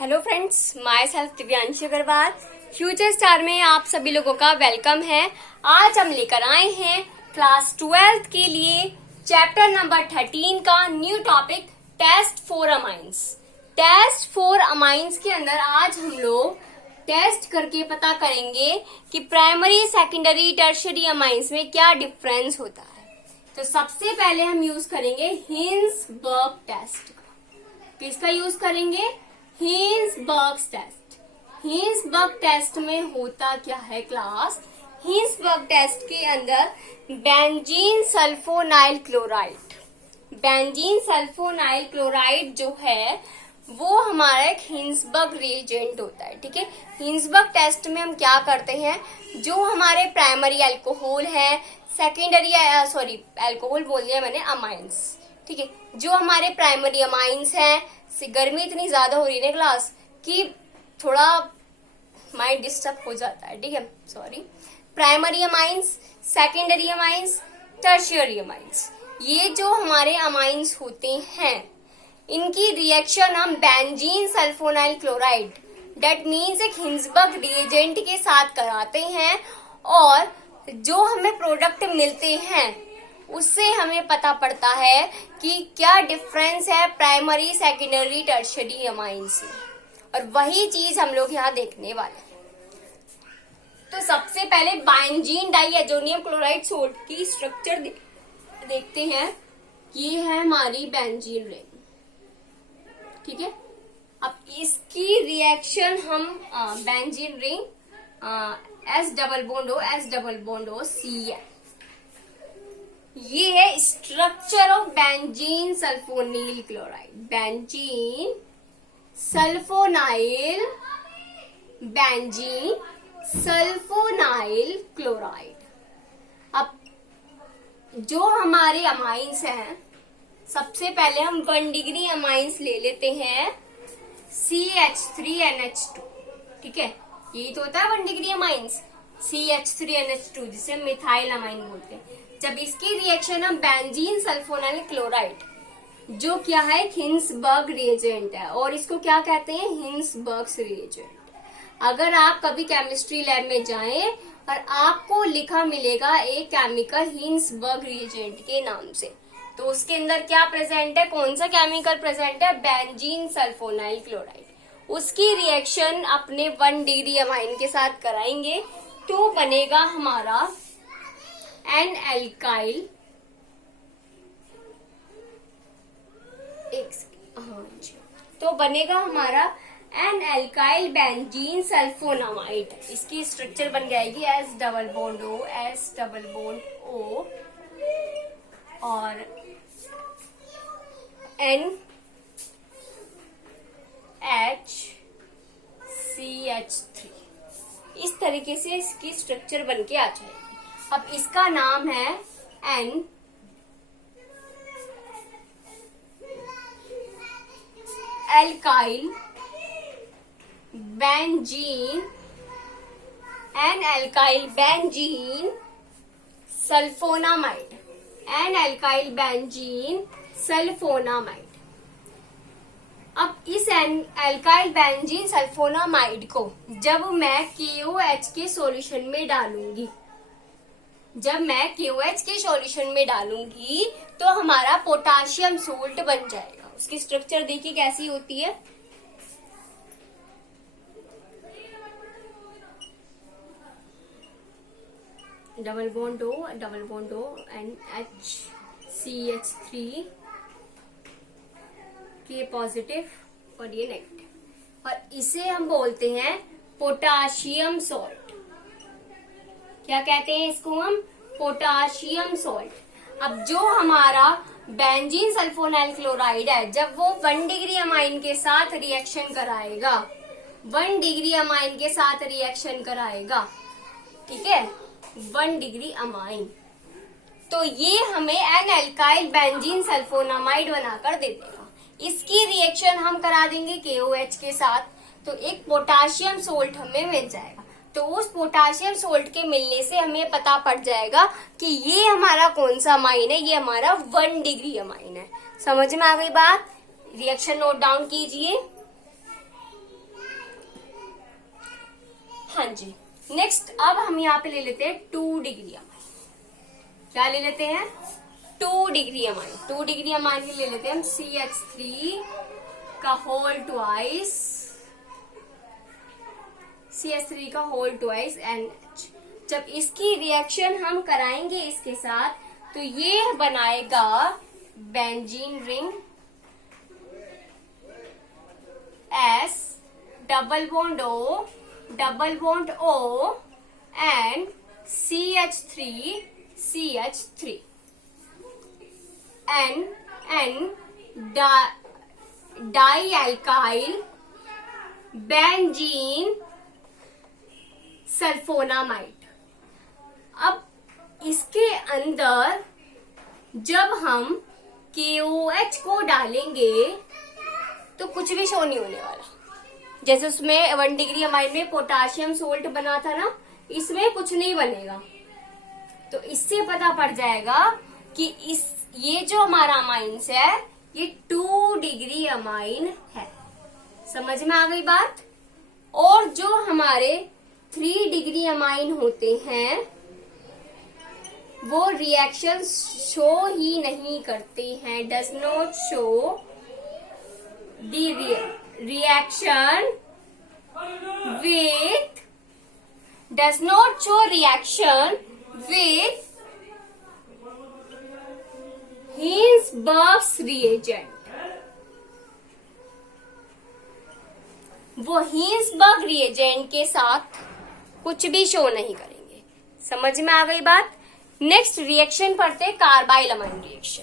Hello friends, myself Divyanshi Agarwal. Future star में आप सभी लोगों का वेलकम है। आज हम लेकर आए हैं क्लास 12th के लिए चैप्टर नंबर 13 का new topic test for amines. Test for amines के अंदर आज हम लोग टेस्ट करके पता करेंगे कि प्राइमरी, सेकेंडरी, टर्शियरी अमाइंस में क्या डिफरेंस होता है। तो सबसे पहले हम यूज करेंगे हिंसबर्ग टेस्ट। किसका यूज करेंगे? Hinsberg test. हिंसबर्ग टेस्ट में होता क्या है क्लास? हिंसबर्ग टेस्ट के अंदर benzene sulfonyl chloride, benzene sulfonyl chloride जो है वो हमारा एक हिंसबर्ग रिएजेंट होता है। ठीक है, हिंसबर्ग टेस्ट में हम क्या करते हैं, जो हमारे प्राइमरी अल्कोहल है, सेकेंडरी अल्कोहल बोल दिया मैंने, अमाइंस। ठीक है, जो हमारे प्राइमरी अमाइंस हैं, गर्मी इतनी ज्यादा हो रही है क्लास कि थोड़ा माइंड डिस्टर्ब हो जाता है। ठीक है, sorry. Primary amines, secondary amines, tertiary amines, ये जो हमारे अमाइंस होते हैं इनकी रिएक्शन हम benzene sulfonyl chloride, that means एक हिंसबर्ग रिएजेंट के साथ कराते हैं, और जो हमें प्रोडक्ट मिलते हैं उससे हमें पता पड़ता है कि क्या डिफरेंस है प्राइमरी, सेकेंडरी, टर्शियरी अमाइंस में, और वही चीज हम लोग यहाँ देखने वाले हैं। तो सबसे पहले बेंजीन डाइएजोनियम क्लोराइड सोल्ट की स्ट्रक्चर देखते हैं। ये है हमारी बेंजीन रिंग। ठीक है, अब इसकी रिएक्शन हम benzene ring S double bond O C है। ये है structure of benzene sulfonyl chloride. Benzene sulfonyl, benzene sulfonyl chloride. अब जो हमारे अमाइंस हैं, सबसे पहले हम 1 डिग्री अमाइंस ले लेते हैं, CH3NH2। ठीक है, ये तो होता है 1 डिग्री अमाइंस, CH3NH2, जिसे मिथाइल अमाइन बोलते हैं। जब इसकी रिएक्शन हम बेंजीन सल्फोनाइल क्लोराइड, जो क्या है, हिंसबर्ग रिएजेंट है, और इसको क्या कहते हैं, हिंसबर्ग रिएजेंट। अगर आप कभी केमिस्ट्री लैब में जाएं और आपको लिखा मिलेगा एक केमिकल हिंसबर्ग रिएजेंट के नाम से, तो उसके अंदर क्या प्रेजेंट है, कौन सा केमिकल प्रेजेंट है, बेंजीन सल्फोनाइल क्लोराइड। उसकी रिएक्शन अपने 1 डिग्री अमाइन के साथ कराएंगे तो बनेगा हमारा एन एल्काइल, तो बनेगा हमारा एन एल्काइल बेंजीन सल्फोनामाइड। इसकी स्ट्रक्चर बन जाएगी एस डबल बॉन्ड ओ और NH3। इस तरीके से इसकी स्ट्रक्चर बन के आ जाएगी। अब इसका नाम है N alkyl benzene, N alkyl benzene sulfonamide, N alkyl benzene sulfonamide. अब इस एल्काइल बेंजीन सल्फोनामाइड को जब मैं KOH के सॉल्यूशन में डालूंगी, तो हमारा पोटाशियम सोल्ट बन जाएगा। उसकी स्ट्रक्चर देखिए कैसी होती है। डबल बॉन्ड ओ NHCH3 के पॉजिटिव और ये नेगेटिव, और इसे हम बोलते हैं पोटाशियम सॉल्ट। क्या कहते हैं इसको हम? Potassium salt. अब जो हमारा बेंजीन सल्फोनाइल क्लोराइड है, जब वो 1 डिग्री अमाइन के साथ रिएक्शन कराएगा, 1 डिग्री अमाइन के साथ रिएक्शन कराएगा, ठीक है, 1 डिग्री अमाइन, तो ये हमें एन एल्काइल बेंजीन सल्फोनामाइड बनाकर दे देगा। इसकी रिएक्शन हम करा देंगे KOH के साथ, तो एक पोटाशियम सोल्ट हमें मिल जाएगा। तो उस पोटाशियम सोल्ट के मिलने से हमें पता पड़ जाएगा कि ये हमारा कौन सा अमाइन है, ये हमारा 1 डिग्री अमाइन है। समझ में आ गई बात? रिएक्शन नोट डाउन कीजिए। हाँ जी, नेक्स्ट अब हम यहाँ पे ले लेते हैं 2 डिग्री अमाइन। क्या ले लेते हैं? 2 डिग्री अमाइन। 2 डिग्री अमाइन ले लेते हैं हम CH3 का होल ट्वाइस, CH3 का होल ट्वाइस NH। जब इसकी रिएक्शन हम कराएंगे इसके साथ तो ये बनाएगा benzene ring S double bond O double bond O and CH3 N di alkyl benzene sulfonamide. अब इसके अंदर जब हम KOH को डालेंगे तो कुछ भी शो नहीं होने वाला। जैसे उसमें 1 डिग्री अमाइन में पोटाशियम सोल्ट बना था ना, इसमें कुछ नहीं बनेगा। तो इससे पता पड़ जाएगा कि ये जो हमारा अमाइंस है ये 2 डिग्री अमाइन है। समझ में आ गई बात? और जो हमारे 3 डिग्री अमाइन होते हैं वो रिएक्शन शो ही नहीं करते हैं, does not show the reaction with, does not show reaction with Hinsberg's reagent. वो हिंसबर्ग रिएजेंट के साथ कुछ भी शो नहीं करेंगे। समझ में आ गई बात? नेक्स्ट रिएक्शन पढ़ते हैं carbyl amine reaction.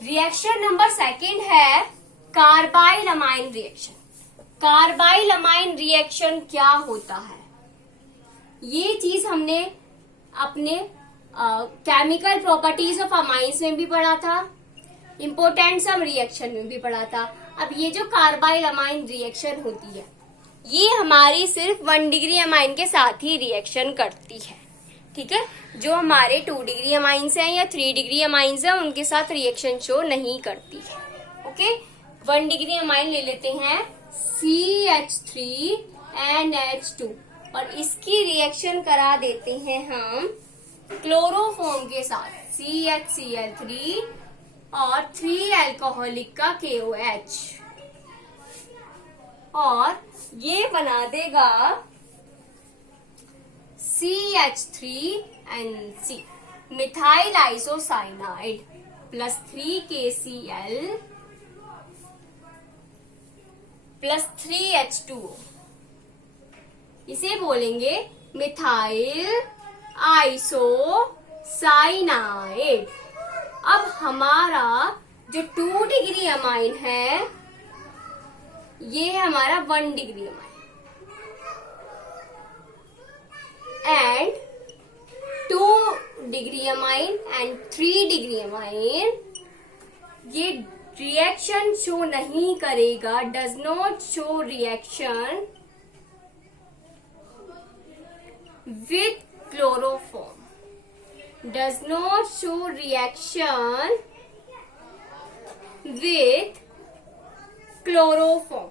Reaction number 2 है carbyl amine reaction. Carbyl amine reaction क्या होता है? ये चीज हमने अपने केमिकल प्रॉपर्टीज ऑफ अमाइंस में भी पढ़ा था, इंपोर्टेंस ऑफ रिएक्शन में भी पढ़ा था। अब ये जो कार्बाइल अमाइन रिएक्शन होती है ये हमारी सिर्फ 1 डिग्री अमाइन के साथ ही रिएक्शन करती है। ठीक है, जो हमारे 2 डिग्री अमाइंस हैं या 3 डिग्री अमाइंस हैं उनके साथ रिएक्शन शो नहीं करती है। ओके, 1 डिग्री अमाइन ले लेते हैं CH3 NH2 और इसकी रिएक्शन करा देते हैं हम क्लोरोफॉर्म के साथ CHCl3 और 3 अल्कोहलिक का KOH, और ये बना देगा CH3NC methyl isocyanide plus 3 KCl plus 3H2O। इसे बोलेंगे मिथाइल आइसोसाइनाइड। अब हमारा जो 2 डिग्री अमाइन है ये है हमारा 1 degree amine, and 2 degree amine and 3 degree amine ये रिएक्शन शो नहीं करेगा, does not show reaction with chloroform, does not show reaction with chloroform.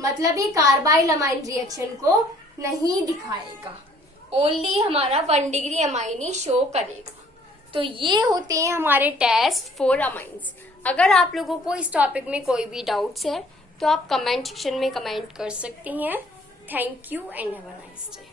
मतलब ये कार्बाइल अमाइन रिएक्शन को नहीं दिखाएगा, ओनली हमारा 1 डिग्री अमाइन ही शो करेगा। तो ये होते हैं हमारे टेस्ट फॉर अमाइंस। अगर आप लोगों को इस टॉपिक में कोई भी डाउट्स है तो आप कमेंट सेक्शन में कमेंट कर सकती हैं। Thank you and have a nice day.